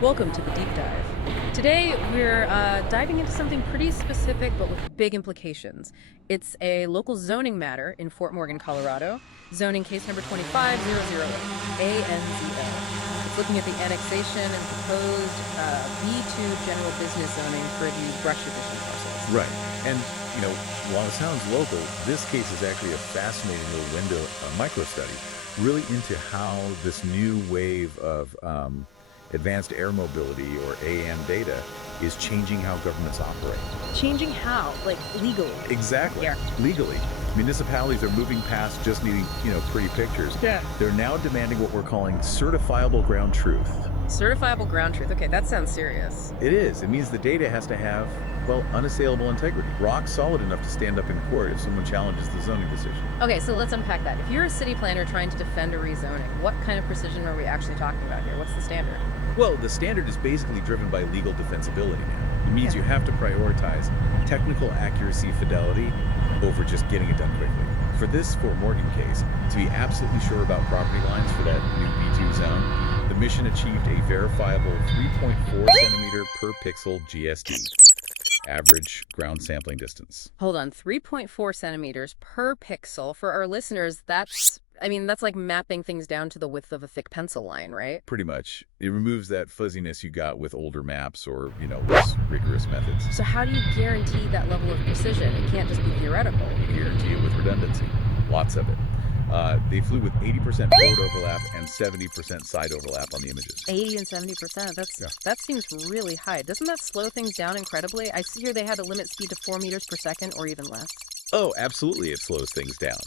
Welcome to the deep dive. Today we're diving into something pretty specific but with big implications. It's a local zoning matter in Fort Morgan, Colorado, zoning case number 25008, ANZO. It's looking at the annexation and proposed B-2 general business zoning for the brush addition parcels. Right. And, while it sounds local, this case is actually a fascinating little window, a micro study, really into how this new wave of advanced air mobility, or AM data, is changing how governments operate. Changing how? Like legally? Exactly. Yeah. Legally. Municipalities are moving past just needing, pretty pictures. Yeah. They're now demanding what we're calling certifiable ground truth. Certifiable ground truth. Okay, that sounds serious. It is. It means the data has to have, unassailable integrity. Rock solid enough to stand up in court if someone challenges the zoning decision. Okay, so let's unpack that. If you're a city planner trying to defend a rezoning, what kind of precision are we actually talking about here? What's the standard? Well, the standard is basically driven by legal defensibility now. It means you have to prioritize technical accuracy, fidelity, over just getting it done quickly. For this Fort Morgan case, to be absolutely sure about property lines for that new B2 zone, the mission achieved a verifiable 3.4 centimeter per pixel GSD, average ground sampling distance. Hold on, 3.4 centimeters per pixel. For our listeners, that's like mapping things down to the width of a thick pencil line, right? Pretty much. It removes that fuzziness you got with older maps or, less rigorous methods. So how do you guarantee that level of precision? It can't just be theoretical. You guarantee it with redundancy. Lots of it. They flew with 80% forward overlap and 70% side overlap on the images. 80 and 70%, that seems really high. Doesn't that slow things down incredibly? I see here they had a limit speed to 4 meters per second or even less. Oh, absolutely it slows things down.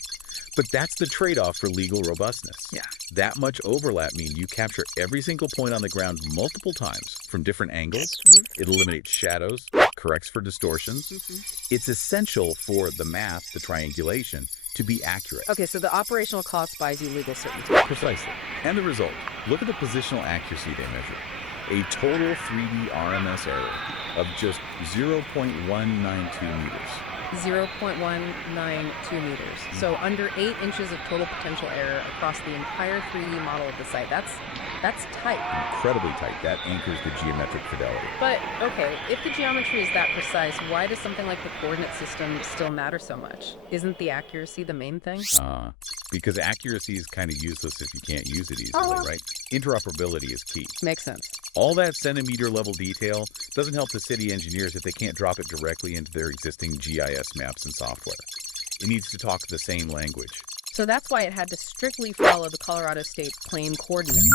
But that's the trade-off for legal robustness. Yeah. That much overlap means you capture every single point on the ground multiple times from different angles. It eliminates shadows, corrects for distortions. It's essential for the math, the triangulation, to be accurate. Okay, so the operational cost buys you legal certainty. Precisely. And the result, look at the positional accuracy they measure. A total 3D RMS error of just 0.192 meters. 0.192 meters. So under 8 inches of total potential error across the entire 3D model of the site. That's tight. Incredibly tight. That anchors the geometric fidelity. But, okay, if the geometry is that precise, why does something like the coordinate system still matter so much? Isn't the accuracy the main thing? Because accuracy is kind of useless if you can't use it easily, right? Interoperability is key. Makes sense. All that centimeter level detail doesn't help the city engineers if they can't drop it directly into their existing GIS maps and software. It needs to talk the same language. So that's why it had to strictly follow the Colorado State Plane Coordinates,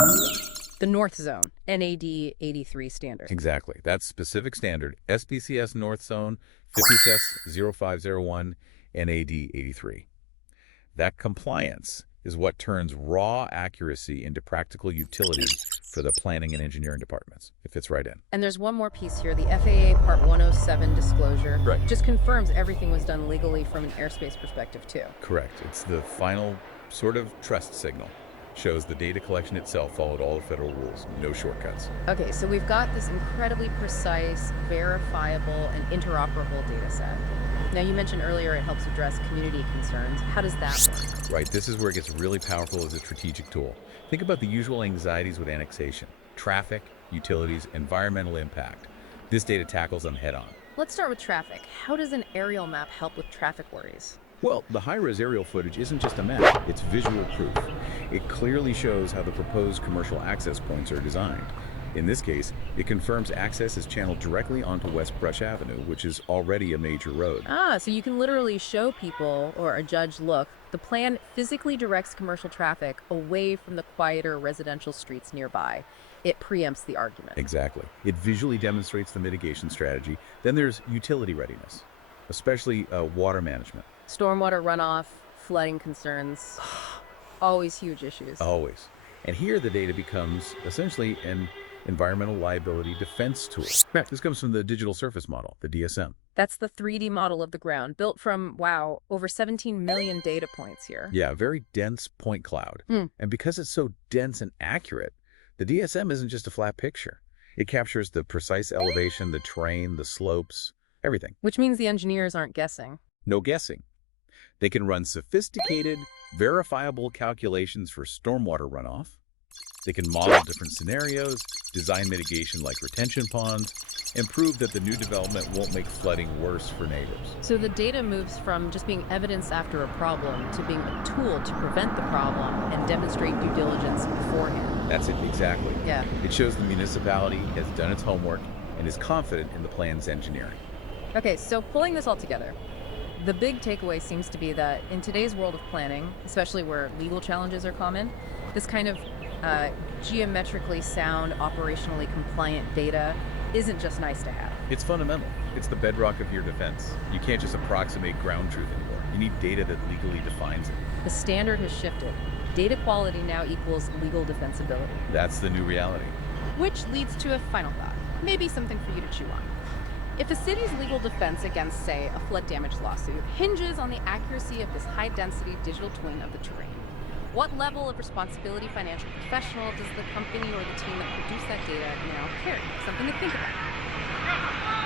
the North Zone, NAD 83 standard. Exactly. That specific standard, SPCS North Zone, 50S 0501, NAD 83. That compliance is what turns raw accuracy into practical utility for the planning and engineering departments. It fits right in. And there's one more piece here. The FAA Part 107 disclosure just confirms everything was done legally from an airspace perspective, too. Correct. It's the final sort of trust signal. Shows the data collection itself followed all the federal rules. No shortcuts. Okay, so we've got this incredibly precise, verifiable, and interoperable data set. Now, you mentioned earlier it helps address community concerns. How does that work? Right, this is where it gets really powerful as a strategic tool. Think about the usual anxieties with annexation. Traffic, utilities, environmental impact. This data tackles them head on. Let's start with traffic. How does an aerial map help with traffic worries? Well, the high-res aerial footage isn't just a map, it's visual proof. It clearly shows how the proposed commercial access points are designed. In this case, it confirms access is channeled directly onto West Brush Avenue, which is already a major road. So you can literally show people, or a judge, look, the plan physically directs commercial traffic away from the quieter residential streets nearby. It preempts the argument. Exactly. It visually demonstrates the mitigation strategy. Then there's utility readiness, especially water management. Stormwater runoff, flooding concerns, always huge issues. Always. And here the data becomes essentially an environmental liability defense tool. This comes from the digital surface model, the DSM. That's the 3D model of the ground, built from, over 17 million data points here. Yeah, very dense point cloud. And because it's so dense and accurate, the DSM isn't just a flat picture. It captures the precise elevation, the terrain, the slopes, everything. Which means the engineers aren't guessing. No guessing. They can run sophisticated, verifiable calculations for stormwater runoff, They can model different scenarios, design mitigation like retention ponds, and prove that the new development won't make flooding worse for neighbors. So the data moves from just being evidence after a problem to being a tool to prevent the problem and demonstrate due diligence beforehand. That's it, exactly. Yeah. It shows the municipality has done its homework and is confident in the plan's engineering. Okay, so pulling this all together, the big takeaway seems to be that in today's world of planning, especially where legal challenges are common, this kind of geometrically sound, operationally compliant data isn't just nice to have. It's fundamental. It's the bedrock of your defense. You can't just approximate ground truth anymore. You need data that legally defines it. The standard has shifted. Data quality now equals legal defensibility. That's the new reality. Which leads to a final thought, maybe something for you to chew on. If a city's legal defense against, say, a flood damage lawsuit hinges on the accuracy of this high-density digital twin of the terrain, what level of responsibility financial professional does the company or the team that produced that data now carry? Something to think about.